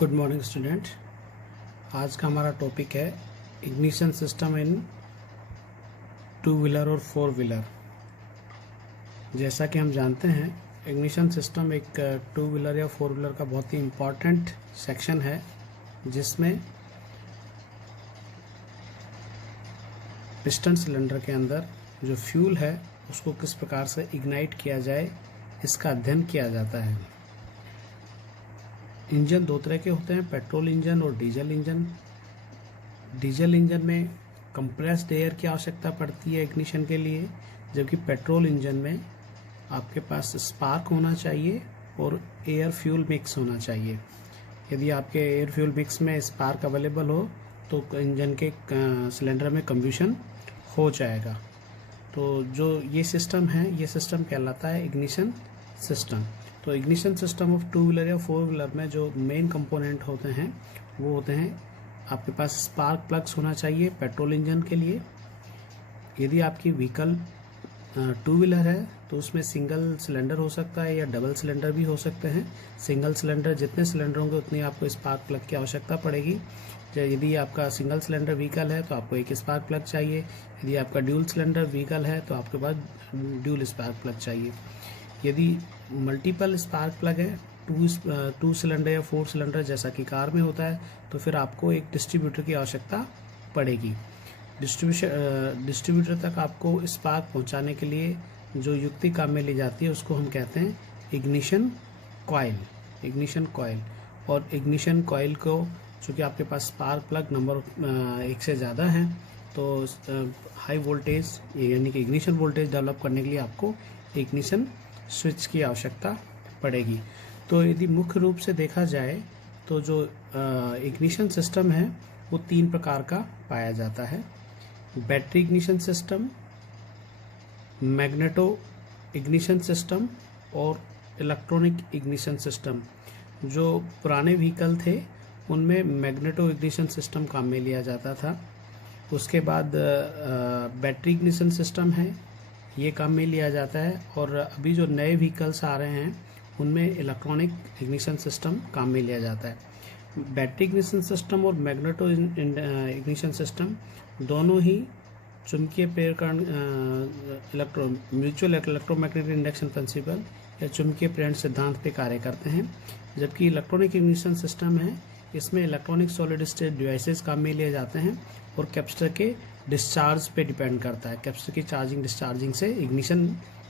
Good morning student. आज का हमारा टॉपिक है ignition system in two wheeler और फोर व्हीलर। जैसा कि हम जानते हैं इग्निशन सिस्टम एक टू व्हीलर या फोर व्हीलर का बहुत ही इम्पॉर्टेंट सेक्शन है, जिसमें पिस्टन सिलेंडर के अंदर जो फ्यूल है उसको किस प्रकार से इग्नाइट किया जाए इसका अध्ययन किया जाता है। इंजन दो तरह के होते हैं, पेट्रोल इंजन और डीजल इंजन। डीजल इंजन में कंप्रेस्ड एयर की आवश्यकता पड़ती है इग्निशन के लिए, जबकि पेट्रोल इंजन में आपके पास स्पार्क होना चाहिए और एयर फ्यूल मिक्स होना चाहिए। यदि आपके एयर फ्यूल मिक्स में स्पार्क अवेलेबल हो तो इंजन के सिलेंडर में कंबशन हो जाएगा। तो जो ये सिस्टम है, ये सिस्टम कहलाता है इग्निशन सिस्टम। तो ignition system of two wheeler या फोर व्हीलर में जो मेन कंपोनेंट होते हैं वो होते हैं, आपके पास स्पार्क प्लग्स होना चाहिए पेट्रोल इंजन के लिए। यदि आपकी व्हीकल टू व्हीलर है तो उसमें सिंगल सिलेंडर हो सकता है या डबल सिलेंडर भी हो सकते हैं। सिंगल सिलेंडर जितने सिलेंडर होंगे उतनी आपको स्पार्क प्लग की आवश्यकता पड़ेगी। यदि आपका सिंगल सिलेंडर व्हीकल है तो आपको एक स्पार्क प्लग चाहिए। यदि आपका ड्यूल सिलेंडर व्हीकल है तो आपके पास ड्यूल स्पार्क प्लग चाहिए। यदि मल्टीपल स्पार्क प्लग है, टू सिलेंडर या फोर सिलेंडर जैसा कि कार में होता है, तो फिर आपको एक डिस्ट्रीब्यूटर की आवश्यकता पड़ेगी। डिस्ट्रीब्यूटर तक आपको स्पार्क पहुंचाने के लिए जो युक्ति काम में ली जाती है उसको हम कहते हैं इग्निशन कॉइल। इग्निशन कॉइल और इग्निशन कॉइल को, चूँकि आपके पास स्पार्क प्लग नंबर एक से ज़्यादा है, तो हाई वोल्टेज यानी कि इग्निशन वोल्टेज डेवलप करने के लिए आपको इग्निशन स्विच की आवश्यकता पड़ेगी। तो यदि मुख्य रूप से देखा जाए तो जो इग्निशन सिस्टम है वो तीन प्रकार का पाया जाता है: battery ignition system, magneto ignition system और इलेक्ट्रॉनिक इग्निशन सिस्टम। जो पुराने व्हीकल थे उनमें मैग्नेटो इग्निशन सिस्टम काम में लिया जाता था। उसके बाद बैटरी इग्निशन सिस्टम है, ये काम में लिया जाता है। और अभी जो नए व्हीकल्स आ रहे हैं उनमें इलेक्ट्रॉनिक इग्निशन सिस्टम काम में लिया जाता है। बैटरी इग्निशन सिस्टम और मैग्नेटो इग्निशन सिस्टम दोनों ही चुंबकीय प्रेरण म्यूचुअल इलेक्ट्रोमैग्नेटिक इंडक्शन प्रिंसिपल या चुंबकीय प्रेरण सिद्धांत पे कार्य करते हैं। जबकि इलेक्ट्रॉनिक इग्निशन सिस्टम है, इसमें इलेक्ट्रॉनिक सॉलिड स्टेट डिवाइसेस काम में लिए जाते हैं और कैपेसिटर के डिस्चार्ज पे डिपेंड करता है। कैपेसिटर की चार्जिंग डिस्चार्जिंग से इग्निशन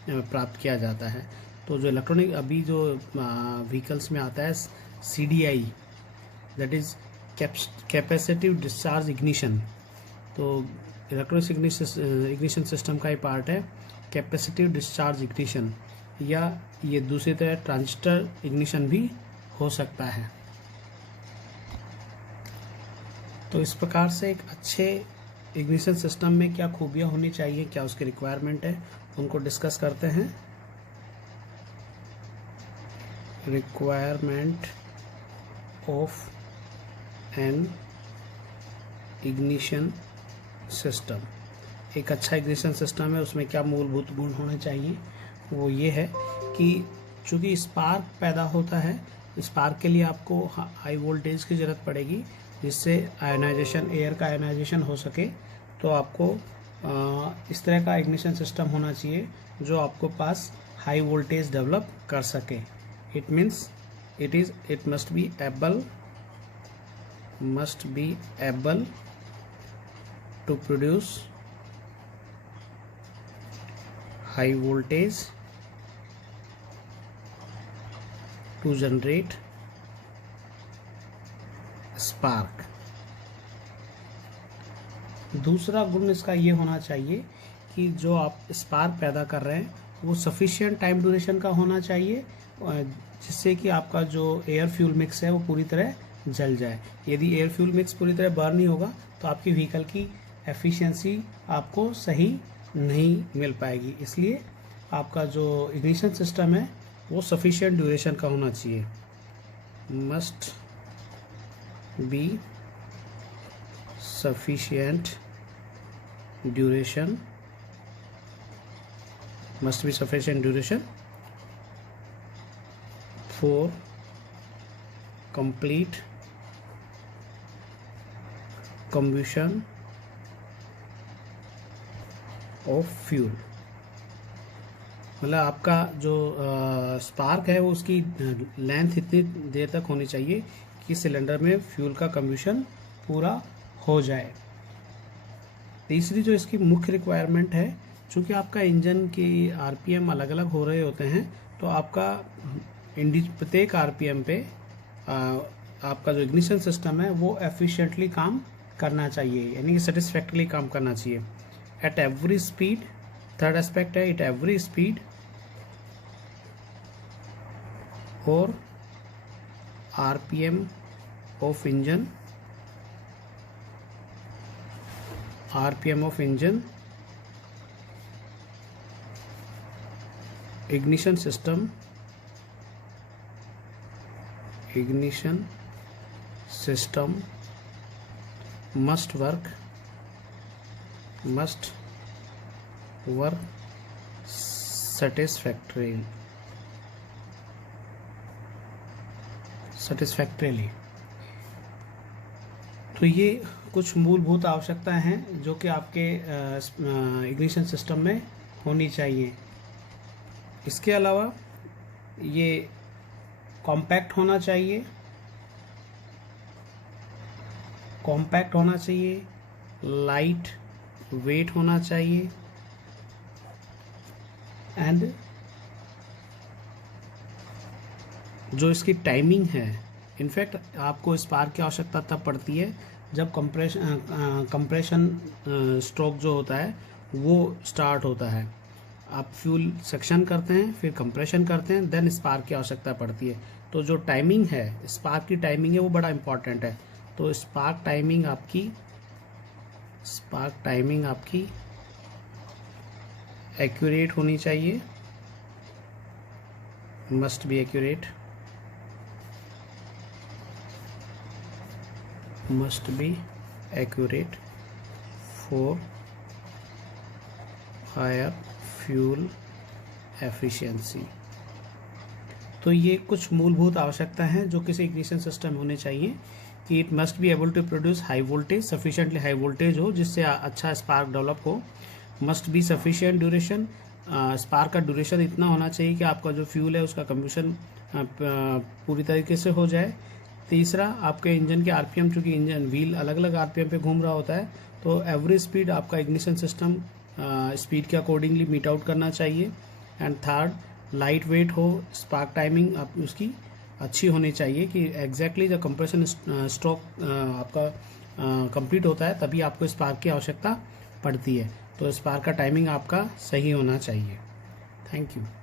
प्राप्त किया जाता है। तो जो इलेक्ट्रॉनिक अभी जो व्हीकल्स में आता है CDI, that is capacitive discharge ignition. तो इलेक्ट्रॉनिक इग्निशन सिस्टम का ही पार्ट है कैपेसिटिव डिस्चार्ज इग्निशन, या ये दूसरी तरह ट्रांजिस्टर इग्निशन भी हो सकता है। तो इस प्रकार से एक अच्छे इग्निशन सिस्टम में क्या खूबियाँ होनी चाहिए, क्या उसकी रिक्वायरमेंट है, उनको डिस्कस करते हैं। Requirement of an ignition system. एक अच्छा इग्निशन सिस्टम है, उसमें क्या मूलभूत गुण होने चाहिए, वो ये है कि चूँकि स्पार्क पैदा होता है, स्पार्क के लिए आपको हाई वोल्टेज की ज़रूरत पड़ेगी जिससे आयोनाइजेशन, एयर का आयोनाइजेशन हो सके। तो आपको इस तरह का इग्निशन सिस्टम होना चाहिए जो आपको पास हाई वोल्टेज डेवलप कर सके। It means it must be able to produce high voltage to generate spark. दूसरा गुण इसका ये होना चाहिए कि जो आप स्पार्क पैदा कर रहे हैं वो सफिशिएंट टाइम ड्यूरेशन का होना चाहिए, जिससे कि आपका जो एयर फ्यूल मिक्स है वो पूरी तरह जल जाए। यदि एयर फ्यूल मिक्स पूरी तरह बर्न नहीं होगा तो आपकी व्हीकल की एफिशिएंसी आपको सही नहीं मिल पाएगी। इसलिए आपका जो इग्निशन सिस्टम है वो सफिशिएंट ड्यूरेशन का होना चाहिए। Must B sufficient duration for complete combustion of fuel, मतलब आपका जो स्पार्क है वो उसकी लेंथ इतनी देर तक होनी चाहिए कि सिलेंडर में फ्यूल का कम्बुशन पूरा हो जाए। तीसरी जो इसकी मुख्य रिक्वायरमेंट है, चूँकि आपका इंजन की आरपीएम अलग अलग हो रहे होते हैं, तो आपका प्रत्येक आरपीएम पे आपका जो इग्निशन सिस्टम है वो एफिशिएंटली काम करना चाहिए, यानी कि सेटिस्फैक्टरली काम करना चाहिए। At every speed, third aspect है, एट एवरी स्पीड और RPM of engine, ignition system must work satisfactorily। तो ये कुछ मूलभूत आवश्यकताएं हैं जो कि आपके इग्निशन सिस्टम में होनी चाहिए। इसके अलावा ये कॉम्पैक्ट होना चाहिए, लाइट वेट होना चाहिए एंड जो इसकी टाइमिंग है, इनफैक्ट आपको स्पार्क की आवश्यकता तब पड़ती है जब कंप्रेशन स्ट्रोक जो होता है वो स्टार्ट होता है। आप फ्यूल सक्शन करते हैं, फिर कंप्रेशन करते हैं, देन स्पार्क की आवश्यकता पड़ती है। तो जो टाइमिंग है, स्पार्क की टाइमिंग है, वो बड़ा इंपॉर्टेंट है। तो स्पार्क टाइमिंग आपकी एक्यूरेट होनी चाहिए, must be accurate, for higher fuel efficiency. तो ये कुछ मूलभूत आवश्यकता हैं जो किसी इग्निशन सिस्टम होने चाहिए कि it must be able to produce high voltage, sufficiently high voltage हो जिससे अच्छा स्पार्क डेवलप हो। Must be sufficient duration, spark का ड्यूरेशन इतना होना चाहिए कि आपका जो फ्यूल है उसका कम्बशन पूरी तरीके से हो जाए। तीसरा, आपके इंजन के आरपीएम, चूँकि इंजन व्हील अलग अलग आरपीएम पे घूम रहा होता है, तो एवरेज स्पीड आपका इग्निशन सिस्टम स्पीड के अकॉर्डिंगली मीट आउट करना चाहिए। एंड थर्ड, लाइट वेट हो, स्पार्क टाइमिंग आप उसकी अच्छी होनी चाहिए कि एग्जैक्टली जब कंप्रेशन स्ट्रोक आपका कंप्लीट होता है तभी आपको स्पार्क की आवश्यकता पड़ती है। तो स्पार्क का टाइमिंग आपका सही होना चाहिए। Thank you.